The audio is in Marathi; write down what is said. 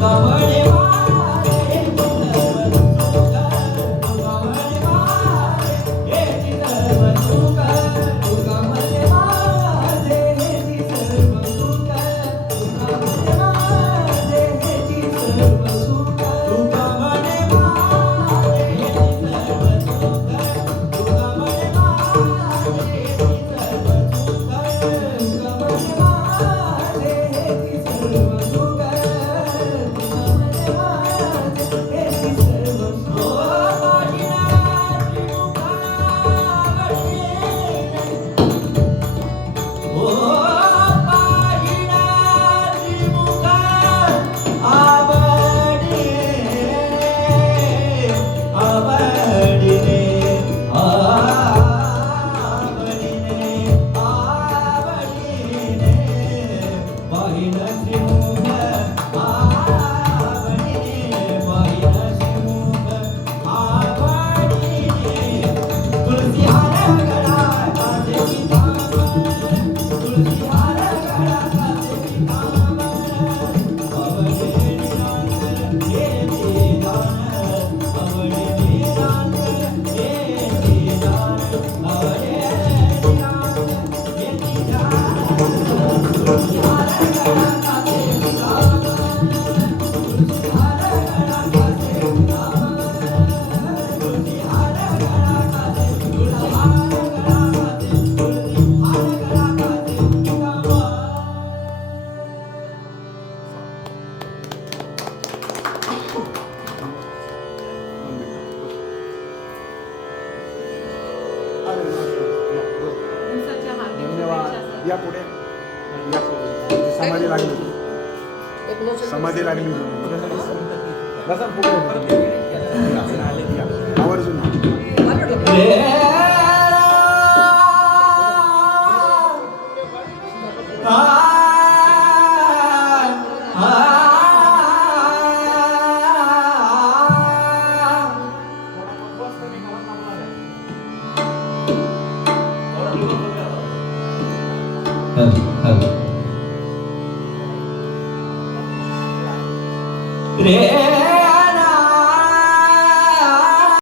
ಕವಡೆ पुढे. पुढे. समाधी लागली. समाधी लागली. बसा पुढे. आवर्जून. Re